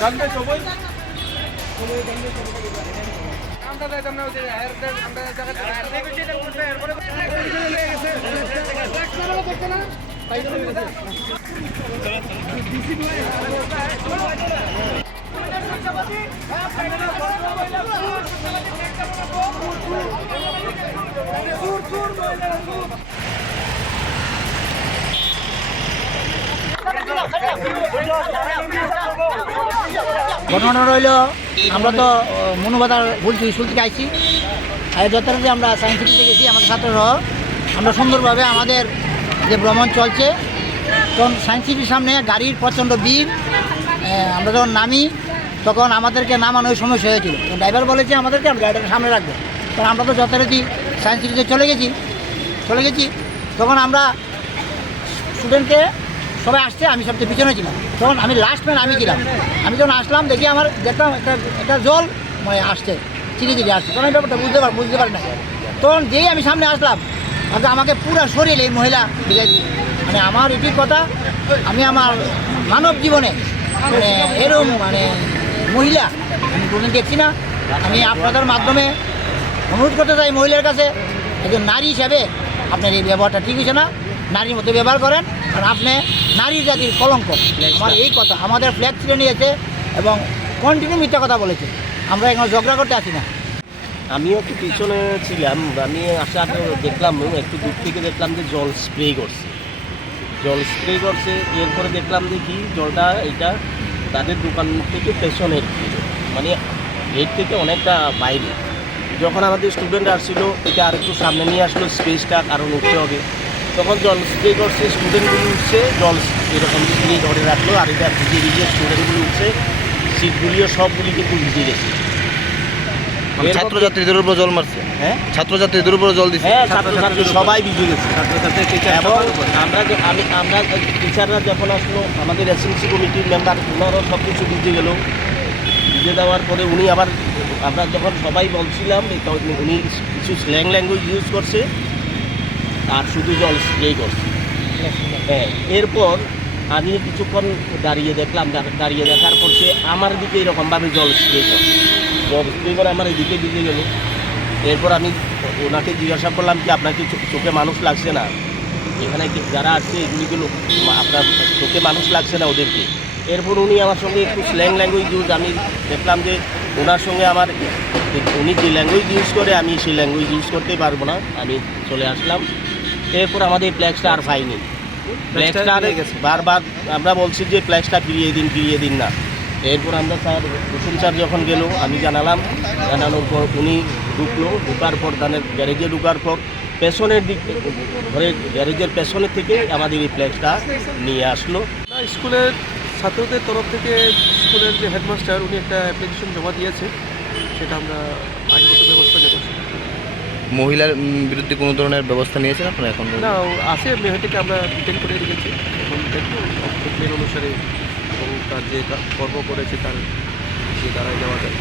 জানবে সবাই ঘটনাটা রইল, আমরা তো মনোবাদার বলছি স্কুল থেকে আইছি, আর যথারীতি আমরা সায়েন্স সিটিতে গেছি আমাদের ছাত্রসহ। আমরা সুন্দরভাবে আমাদের যে ভ্রমণ চলছে, তখন সায়েন্স সিটির সামনে গাড়ির প্রচণ্ড ভিড়। আমরা যখন নামি তখন আমাদেরকে নামানোর সমস্যা হয়েছিল। ড্রাইভার বলেছে আমাদেরকে গাড়িটাকে সামনে রাখবে, কারণ আমরা তো যথারীতি সায়েন্স সিটিতে চলে গেছি। তখন আমরা স্টুডেন্টকে সবাই আসছে, আমি সবচেয়ে পিছনে ছিলাম। তখন আমি লাস্ট ম্যান আমি ছিলাম। আমি যখন আসলাম দেখি আমার দেখলাম একটা জল আসছে, চিড়ে আসছে। তখন আমি ব্যাপারটা বুঝতে পারি না। তখন যেই আমি সামনে আসলাম, আমাকে পুরো শরীরে এই মহিলা মানে আমার এটি কথা, আমি আমার মানব জীবনে এরকম মহিলা আমি কোনোদিন দেখছি না। আমি আপনাদের মাধ্যমে অনুরোধ করতে চাই মহিলার কাছে, একজন নারী হিসাবে আপনার এই ব্যবহারটা ঠিক হয়েছে না। নারীর মতো ব্যবহার করেন, কারণ আপনি নারী জাতির কলঙ্ক। আমার এই কথা, আমাদের ফ্ল্যাগ ছিঁড়ে নিয়েছে এবং কন্টিনিউ মিথ্যা কথা বলেছে। আমরা এখন ঝগড়া করতে আসি না। আমিও একটু পিছনে ছিলাম, আমি আসার দেখলাম একটু দূর থেকে দেখলাম যে জল স্প্রে করছে। এরপরে দেখলাম যে কি জলটা এটা তাদের দোকান থেকে পেছনের মানে এর থেকে অনেকটা বাইরে। যখন আমাদের স্টুডেন্ট আসছিলো এটা আর একটু সামনে নিয়ে আসলো স্পেসটা, কারণ উঠতে হবে। তখন জল স্প্রে করছে, স্টুডেন্টগুলি উঠছে, জল এরকম স্প্রে ধরে রাখলো, আর এটা ভিজে স্টুডেন্টগুলি উঠছে, সিটগুলিও সবগুলি কিন্তু ভিজে গেছে। ছাত্রছাত্রীদের উপর জল মারছে। হ্যাঁ, ছাত্রছাত্রীদের উপর জল দিচ্ছে। হ্যাঁ, ছাত্রছাত্রী সবাই ভিজে গেছে। এবং আমরা টিচাররা যখন আসলো, আমাদের এসএমসি কমিটির মেম্বার, ওনারও সব কিছু ভিজে গেল। ভিজে দেওয়ার পরে উনি আবার আমরা যখন সবাই বলছিলাম, উনি কিছু স্ল্যাং ল্যাঙ্গুয়েজ ইউজ করছে আর শুধু জল স্প্রে করছে। হ্যাঁ, এরপর আমি কিছুক্ষণ দাঁড়িয়ে দেখার পর সে আমার দিকে এরকমভাবে জল স্প্রে করে আমার এদিকে ভিজে গেল। এরপর আমি ওনাকে জিজ্ঞাসা করলাম যে আপনার কি চোখে মানুষ লাগছে না? এখানে যারা আছে এগুলিগুলো আপনার চোখে মানুষ লাগছে না ওদেরকে? এরপর উনি আমার সঙ্গে একটু স্ল্যাং ল্যাঙ্গুয়েজ ইউজ, আমি দেখলাম যে ওনার সঙ্গে আমার উনি যে ল্যাঙ্গুয়েজ ইউজ করে আমি সেই ল্যাঙ্গুয়েজ ইউজ করতে পারবো না, আমি চলে আসলাম। এরপর আমাদের ফ্ল্যাগসটা আর পাইনি। ফ্ল্যাগসটা বারবার আমরা বলছি যে ফ্ল্যাগসটা ফিরিয়ে দিন না। এরপর আমরা স্যার রুসুম স্যার যখন গেল, আমি জানানোর পর উনি ঢুকার পর ধানের গ্যারেজে ঢুকার পর পেছনের দিক ঘরের গ্যারেজের পেছনের থেকে আমাদের এই ফ্ল্যাগসটা নিয়ে আসলো। স্কুলের ছাত্রদের তরফ থেকে স্কুলের যে হেডমাস্টার উনি একটা অ্যাপ্লিকেশন জমা দিয়েছে, সেটা আমরা আইনগত ব্যবস্থা নেব। মহিলার বিরুদ্ধে কোনো ধরনের ব্যবস্থা নিয়েছেন আপনারা এখন? না, আছে, মেয়েটিকে আমরা ডিটেন করে রেখেছি। এখন দেখব কমপ্লেন অনুসারে এবং তার যে কর্ম করেছে তার যে দ্বারাই নেওয়া যায়।